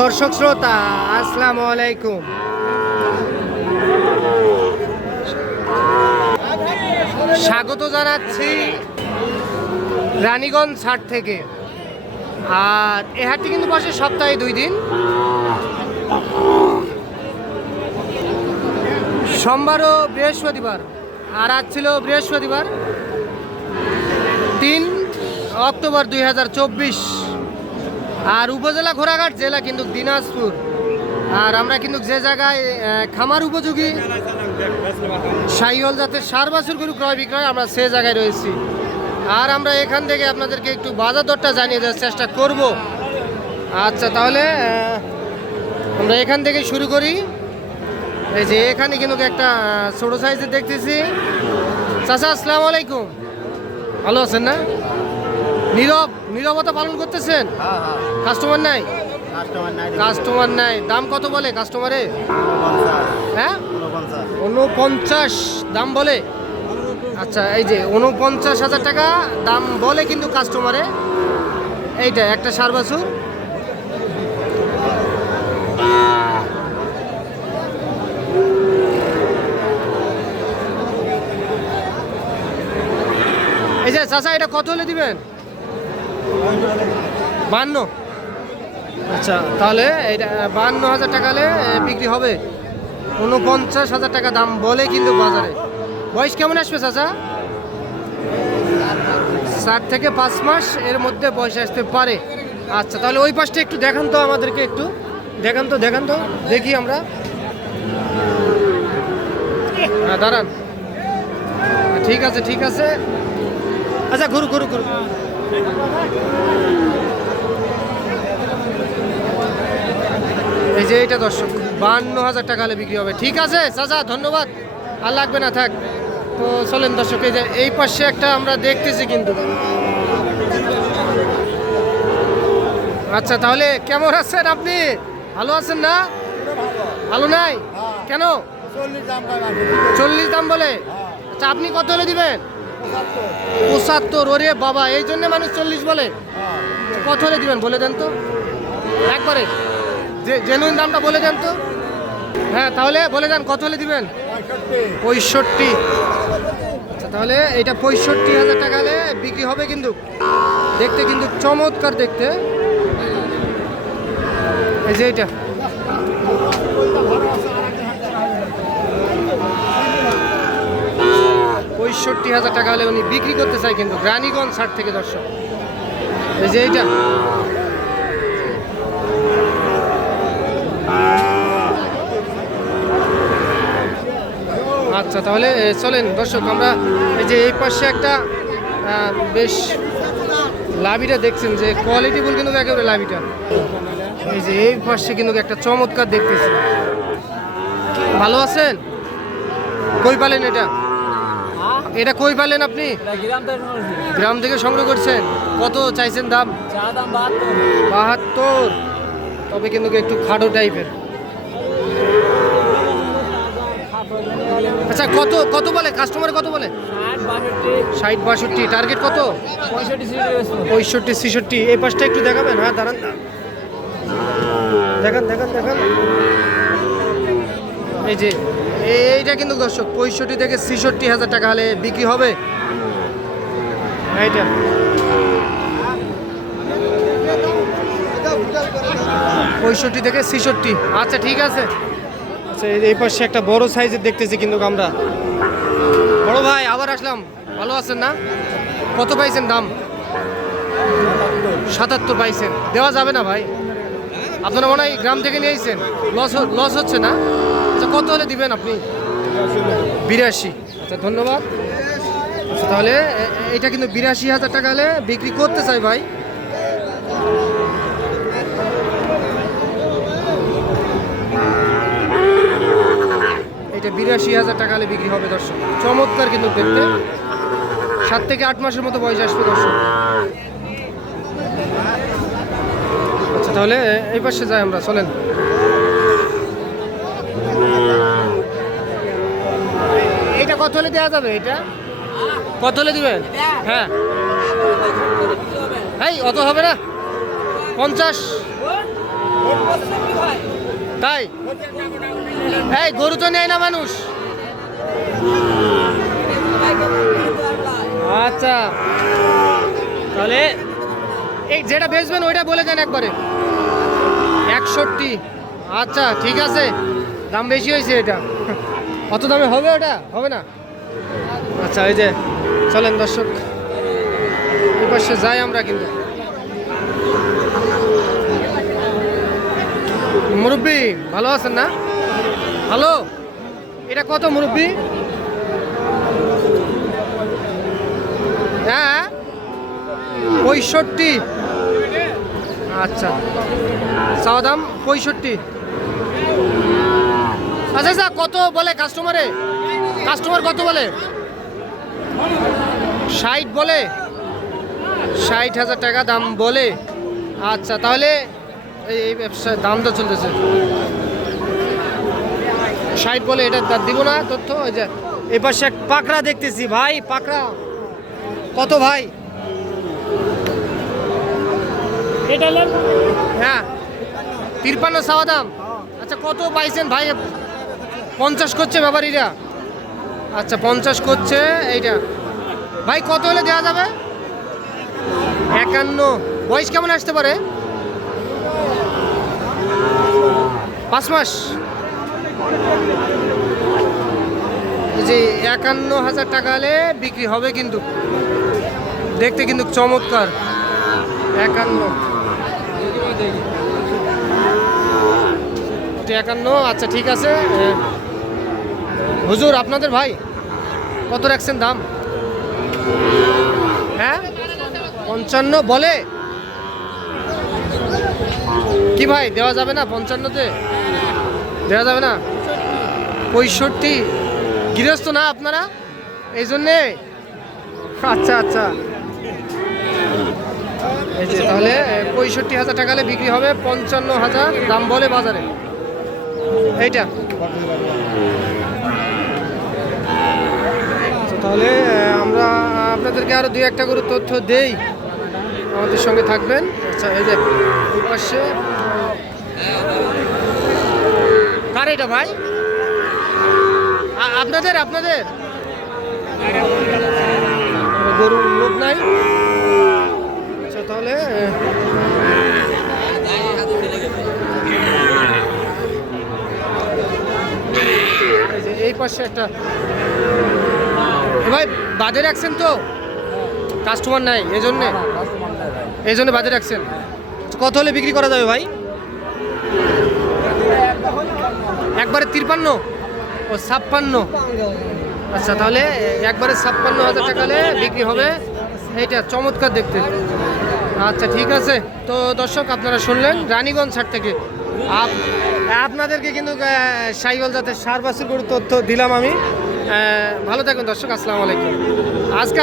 দর্শক শ্রোতা, আসসালামু আলাইকুম। স্বাগত জানাচ্ছি রানীগঞ্জ হাট থেকে। আর এ হাটটি কিন্তু বসে সপ্তাহে দুই দিন। সোমবার ও বৃহস্পতিবার, আর আজ ছিল বৃহস্পতিবার, তিন অক্টোবর দুই হাজার চব্বিশ। আর উপজেলা ঘোড়াঘাট জেলা কিন্তু দিনাজপুর। আর আমরা কিন্তু যে জায়গায় খামার উপযোগী সাইহল জাতের সার বাছুর গরু ক্রয় বিক্রয় আমরা সে জায়গায় রয়েছি। আর আমরা এখান থেকে আপনাদেরকে একটু বাজার দরটা জানিয়ে দেওয়ার চেষ্টা করব। আচ্ছা তাহলে আমরা এখান থেকে শুরু করি। এই যে এখানে কিন্তু একটা ছোট সাইজের দেখতেছি। চাচা, আসসালামু আলাইকুম। ভালো আছেন না? নীরব নীরবতা পালন করতেছেন? হ্যাঁ হ্যাঁ। কাস্টমার নাই? কাস্টমার নাই। দাম কত বলে কাস্টমারে হ্যাঁ? উনপঞ্চাশ। উনপঞ্চাশ। দাম বলে? আচ্ছা এই যে উনপঞ্চাশ হাজার টাকা দাম বলে কিন্তু কাস্টমারে এইটা একটা সার বাছুর এই যে চাচা এটা কত হলে দিবেন? বান্ন। আচ্ছা তাহলে এটা বান্ন হাজার টাকালে বিক্রি হবে। উনপঞ্চাশ হাজার টাকা দাম বলে কিন্তু বাজারে। বয়স কেমন আসবে, চাচা? চার থেকে পাঁচ মাস এর মধ্যে বয়স আসতে পারে। আচ্ছা তাহলে ওই পাশটা একটু দেখান তো আমাদেরকে একটু। দেখান তো দেখান তো, দেখি আমরা। হ্যাঁ দাঁড়ান। ঠিক আছে ঠিক আছে। আচ্ছা ঘুরু ঘুরু ঘুরু এই যে এটা দর্শক বান্ন হাজার টাকা হলে বিক্রি হবে। ঠিক আছে চাচা ধন্যবাদ। আর লাগবে না থাক। তো চলেন দর্শক এই যে এই পাশে একটা আমরা দেখতেছি কিন্তু। আচ্ছা তাহলে কেমন আছেন আপনি? ভালো আছেন না? ভালো নাই? কেন? চল্লিশ দাম চল্লিশ দাম বলে? আচ্ছা আপনি কত হলে দিবেন? পঁচাত্তর। ওরে বাবা, এই জন্য মানুষ চল্লিশ বলে? কত হলে দিবেন? বলে দেন তো। একবারে। যে জেনুইন দামটা বলে দেন তো। হ্যাঁ তাহলে বলে দেন, কত হলে দিবেন? পঁয়ষট্টি। আচ্ছা তাহলে এটা পঁয়ষট্টি হাজার টাকা হলে বিক্রি হবে কিন্তু। দেখতে কিন্তু চমৎকার দেখতে। এই যে এটা পঁয়ষট্টি হাজার টাকা হলে উনি বিক্রি করতে চায় কিন্তু রানীগঞ্জ হাট থেকে, দর্শক। এই যে এইটা। আচ্ছা তাহলে চলেন, দর্শক, আমরা এই যে এই পাশে একটা বেশ লাভিটা দেখছেন যে কোয়ালিটি বল কিন্তু একেবারে লাভিটা। এই যে এই পাশে কিন্তু একটা চমৎকার দেখতেছি। ভালো আছেন? কই পালেন এটা? এটা কই পালেন আপনি? গ্রাম থেকে সংগ্রহ করছেন। কত চাইছেন দাম? বাহাত্তর। তবে কিন্তু একটু খাটো টাইপের। আচ্ছা কত কত বলে? কাস্টমার কত বলে? ষাট বাষট্টি। টার্গেট কত? পঁয়ষট্টি ছিষট্টি। এই পাশটা একটু দেখাবেন হ্যাঁ দাঁড়ান। দেখান দেখান দেখান। এই যে এইটা কিন্তু দর্শক, পঁয়ষট্টি থেকে ছিষট্টি হাজার টাকা হলে বিক্রি হবে। এইটা। পঁয়ষট্টি থেকে ছিষট্টি। আচ্ছা ঠিক আছে। আচ্ছা এই- পাশে একটা বড় সাইজের দেখতেছি কিন্তু আমরা। বড় ভাই, আবার আসলাম। ভালো আছেন না? কত পাইছেন দাম? সাতাত্তর পাইছেন। দেওয়া যাবে না ভাই। আপনারা মনে হয় গ্রাম থেকে নিয়ে আইছেন। লস লস হচ্ছে না? আচ্ছা কত হলে দিবেন আপনি? বিরাশি। আচ্ছা ধন্যবাদ। আচ্ছা তাহলে এটা কিন্তু বিরাশি হাজার টাকা হলে বিক্রি করতে চাই ভাই। এটা বিরাশি হাজার টাকা হলে বিক্রি হবে, দর্শক। চমৎকার কিন্তু দেখতে। সাত থেকে আট মাসের মতো বয়স আসবে, দর্শক। আচ্ছা তাহলে এই পাশে যাই আমরা, চলেন এটা কত হলে দেওয়া যাবে এটা? কত হলে দিবেন হ্যাঁ। এই অত হবে না? পঞ্চাশ। তাই? এই গরু তো নেয় না মানুষ। আচ্ছা। তাহলে এই যেটা বেচবেন ওইটা বলে দেন একবারে। একষট্টি। আচ্ছা ঠিক আছে। দাম বেশি হয়েছে এটা। অত দামে হবে ওটা? হবে না? আচ্ছা এই যে চলেন দর্শক, এই পাশে যাই আমরা কিন্তু। মুরব্বী, ভালো আছেন না? ভালো এটা কত মুরব্বী? হ্যাঁ? পঁয়ষট্টি। আচ্ছা চাওয়া দাম পঁয়ষট্টি। আচ্ছা আচ্ছা কত বলে কাস্টমারে কাস্টমার কত বলে? ষাট বলে? ষাট হাজার টাকা দাম বলে। আচ্ছা তাহলে এই এই ব্যবসার দামটা চলতেছে। ষাট বলে এটা তার দিব না তথ্য? ওই যে এই পাশে এক পাকড়া দেখতেছি ভাই পাকড়া। কত ভাই? এটা হ্যাঁ তিরপান্ন সাওয়া দাম। আচ্ছা কত পাইছেন ভাই? পঞ্চাশ করছে ব্যাপারীরা। আচ্ছা পঞ্চাশ করছে, এইটা। ভাই, কত হলে দেওয়া যাবে? একান্ন। বয়স কেমন আসতে পারে? পাঁচ মাস। যে একান্ন হাজার টাকা হলে বিক্রি হবে কিন্তু। দেখতে কিন্তু চমৎকার। একান্ন। একান্ন আচ্ছা ঠিক আছে। হুজুর, আপনাদের ভাই? কত রাখছেন দাম? হ্যাঁ? পঞ্চান্ন বলে? কি ভাই, দেওয়া যাবে না পঞ্চান্নতে? দেওয়া যাবে না? পঁয়ষট্টি। গৃহস্থ না আপনারা? এই জন্যে? আচ্ছা আচ্ছা। এই যে তাহলে পঁয়ষট্টি হাজার টাকা বিক্রি হবে, পঞ্চান্ন হাজার দাম বলে বাজারে। এইটা। আপনাদেরকে আরও দুই একটা করে তথ্য দেই। আমাদের সঙ্গে থাকবেন। আচ্ছা এই যে পাশে কার এটা ভাই? আপনাদের আপনাদের? গরুর লোক নাই? আচ্ছা তাহলে এই পাশে একটা ভাই বাদে আসছেন তো? কাস্টমার নাই এই জন্যে এই জন্য বাদে রাখছেন। কত হলে বিক্রি করা যাবে ভাই? একবারে তিরপান্ন? ও ছাপ্পান্ন। আচ্ছা তাহলে একবারে ছাপ্পান্ন হাজার টাকা হলে বিক্রি হবে। এইটা চমৎকার দেখতে। আচ্ছা ঠিক আছে। তো দর্শক আপনারা শুনলেন রানীগঞ্জ হাট থেকে। আপ- আপনাদেরকে কিন্তু সাইবল জাতের সার বাসুর গরুর তথ্য দিলাম আমি। ভালো থাকুন দর্শক আসসালামু আলাইকুম। আজকে